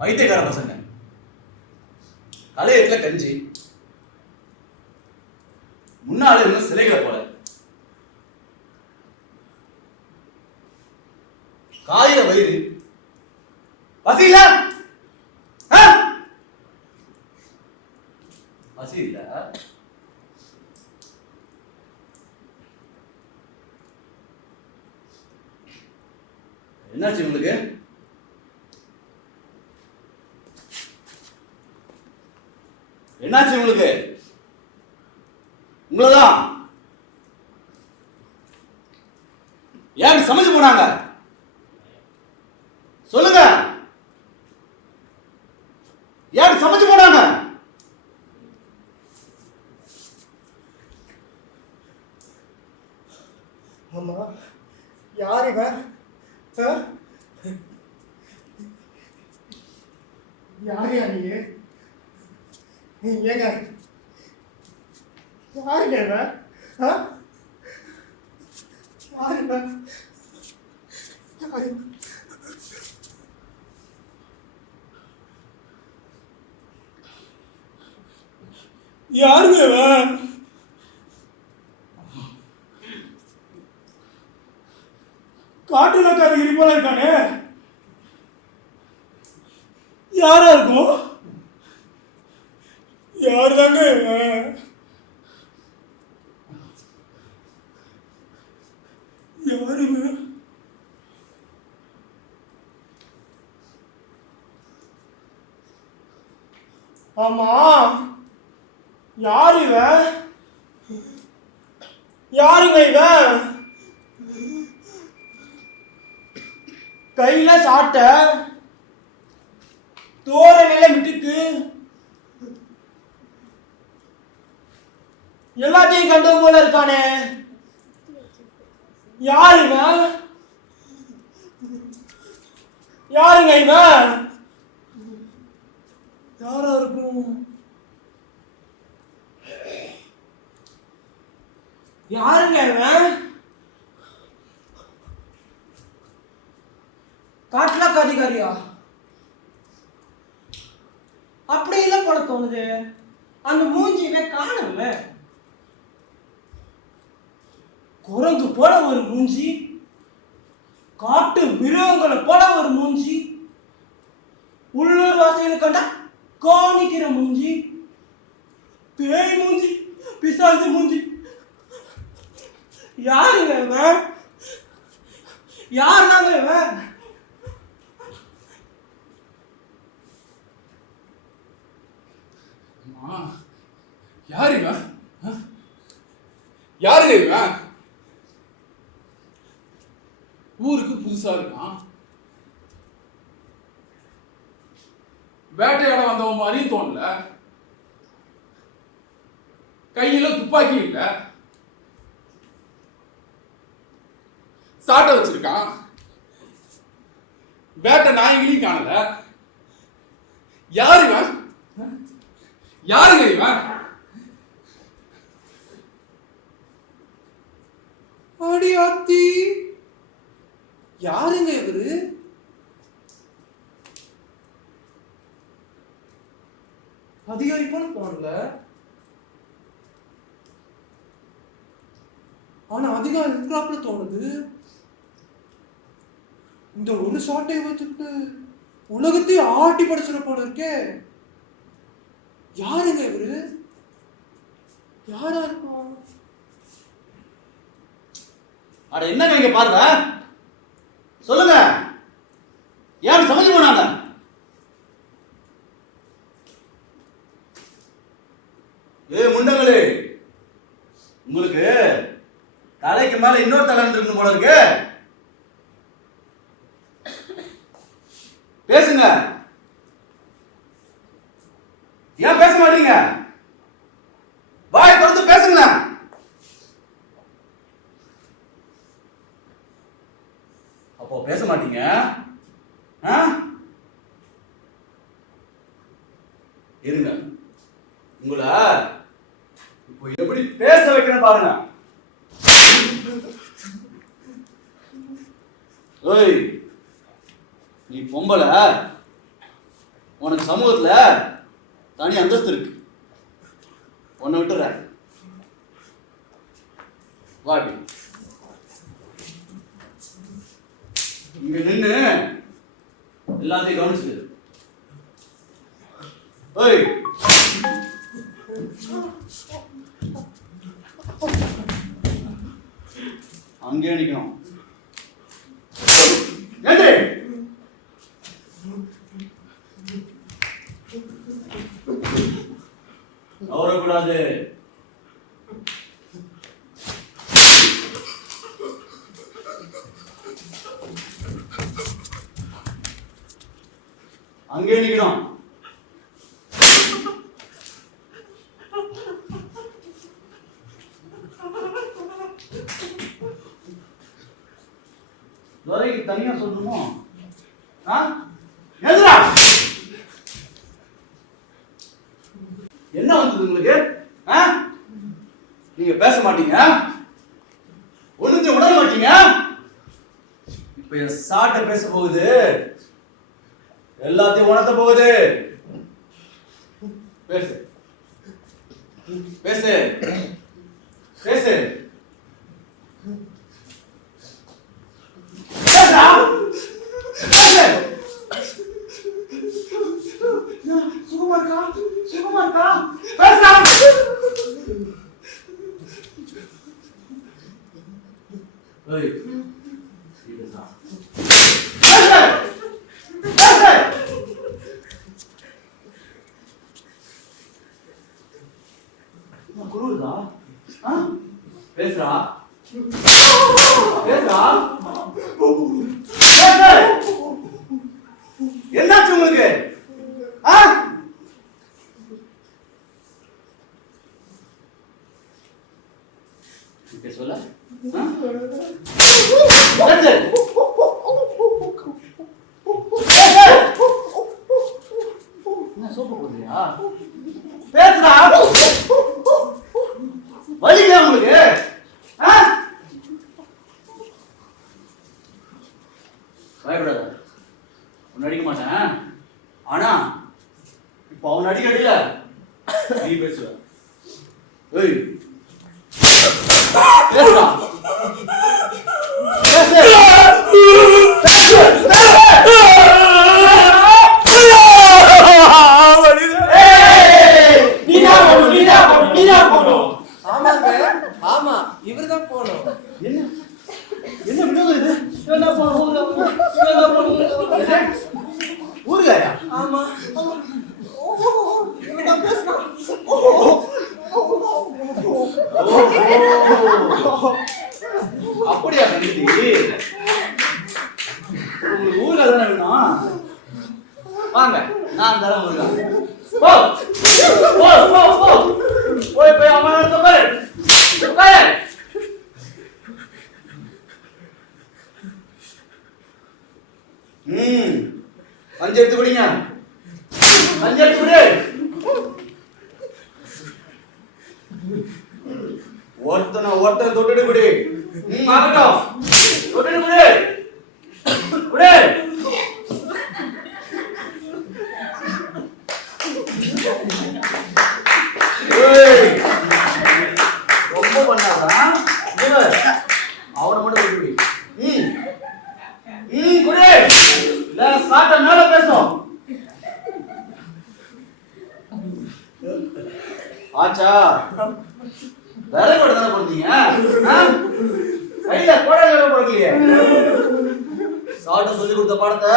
வைத்தியக்கார பசங்க கலையத்துல கஞ்சி முன்னால இருந்த சிலைகளை போல காயிற வயிறு பசி இல்ல பசி இல்ல என்னாச்சு உங்களுக்கு? என்னாச்சு உங்களுக்கு? உங்களதான் ஏன் சமைச்சு போனாங்க? சொல்லுங்க, ஏன் சமைச்சு போனாங்க? ஆமா, யார் இவன்? யாரையா நீங்க? ஏங்க யாருங்க இவன்? யாருங்க? யாருங்க இவன்? காட்டுல காதுகிரி போல இருக்கானே, யாரா இருக்கும்? யாரு தாங்க யாருங்க? ஆமா, யாரு இவன்? யாருங்க இவன்? கையில சாட்ட தோர நில மிட்டுக்கு எல்லாத்தையும் கண்டவங்க போல இருக்கானே, யாருங்க? யாருங்க இவன்? யாரா இருக்கும்? யாருங்க இவன்? காட்டுல அதிகாரியா? அப்படி இல்லை போல தோணுது. அந்த மூஞ்சியவே காணல. குரங்கு போல ஒரு மூஞ்சி, காட்டு மிருகங்களை போல ஒரு மூஞ்சி, உள்ளூர் வாசிகளை கண்டா காணிக்கிற மூஞ்சி, பேய் மூஞ்சி, பிசாசு மூஞ்சி. யாருங்க இவன்? யாருதாங்க இவன்? யாரு இவன்? யாருங்க இவன்? ஊருக்கு புதுசா இருக்கான், வேட்டையாட வந்தவன் மாதிரியும் தோணல, கையில துப்பாக்கி இல்ல, சாட்டை வச்சிருக்கான், வேட்டை நாயகளையும் காணல. யாரு இவன்? யாருங்க இவன்? அடியாத்தி, யாருங்க இவரு? அதிகாரி போல போனல, ஆனா அதிகாரி இருக்கிறாப்புல தோணுது. இந்த ஒரு ஷாட்டை வச்சுட்டு உலகத்தையும் ஆட்டி படைச்சிட போல இருக்கே. யாருங்க இவரு? யாரா இருக்கும்? அட என்னங்க இங்க பாருங்க, சொல்லுங்க, ஏன் சமைச்சு போனாங்க? முண்டங்களே, உங்களுக்கு தலைக்கு மேல இன்னொரு தலை இருக்கணும் போல இருக்கு. பேசுங்க, ஏன் பேச மாட்டீங்க? இருங்க, உங்களை இப்போ எப்படி பேச வைக்கிறேன்னு பாருங்க. ஓய், நீ பொம்பளை, உனக்கு சமூகத்துல தனி அந்தஸ்து இருக்கு. உன்னை விட்டுற வாடி இங்க நின்று எல்லாத்தையும் கவனிச்சு. ஓய், அங்கே நிக்கணும். ஏந்திரி. அவரக்கூடாது. அங்கே நிக்கணும். துரைக்கு தனியா சொல்லணுமோ? எதுரா என்ன வந்தது உங்களுக்கு? நீங்க பேச மாட்டீங்க, ஒண்ணுத்தையும் உணர மாட்டீங்க. இப்ப என் சாட்டை பேச போகுது, எல்லாத்தையும் உணர்த்த போகுது. பேசு பேசு பேசு. சுகமா இருக்கா? சுகமா இருக்கா? பேசா. ஏய், இதுதா. பேசு பேசு. குருதா? பேசுறா பேசுறா. என்னாச்சு உங்களுக்கு? சொல்ல சோப்பு போடுறியா? பேசுறா. வலிக்கல உங்களுக்கு? பயப்படாத, உன்னை அடிக்க மாட்டேன். ஆனா இப்ப அவன் அடிக்க அடியில நீ பேசுவ. ஏய், பேசுடா. ஆமா, இவர்தான் போனோம். என்ன என்ன வினோதம் இது? ஊருகாயா? ஆமா, இவர்தான் பேசுறான். அப்படியா கண்டிப்பி? உங்களுக்கு ஊர்ல தானே வேணும்? வாங்க, நான் தரேன் ஊருகா. போ போ போ போ. போய் அம்மா பாரு. அஞ்சு எடுத்து குடிங்க. அஞ்சு எடுத்து குடி. ஒருத்தன் தொட்டுடு குடி. ஆகட்டும், தொட்டுடு குடி குடி. ரொம்ப பண்ணாதா? அவனை மட்டும் குடி குடி. குடி. இல்ல சாட்ட மேல பேசும். ஆச்சா, வேற கூட தானே போடுறீங்க? கையில கோடை போடலையே. சாட்ட சொல்லி கொடுத்த பாடத்தை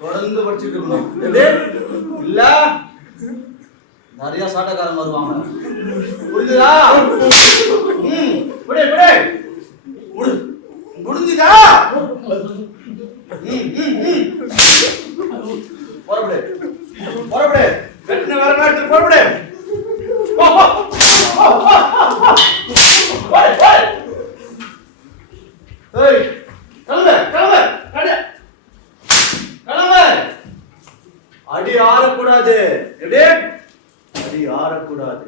தொடர்ந்து படிச்சுட்டு இருக்கணும். இல்ல நிறைய சாட்டக்காரங்க வருவாங்க. புரிஞ்சுதா? புடி புடி முடி முடிஞ்சுதா? புறப்படு புறப்படு. வெட்டின வேற நாட்டு புறப்படு. கிளம்பு கிளம்பு கிளம்பு. அடி ஆறக்கூடாது. எப்படி? அடி ஆறக்கூடாது.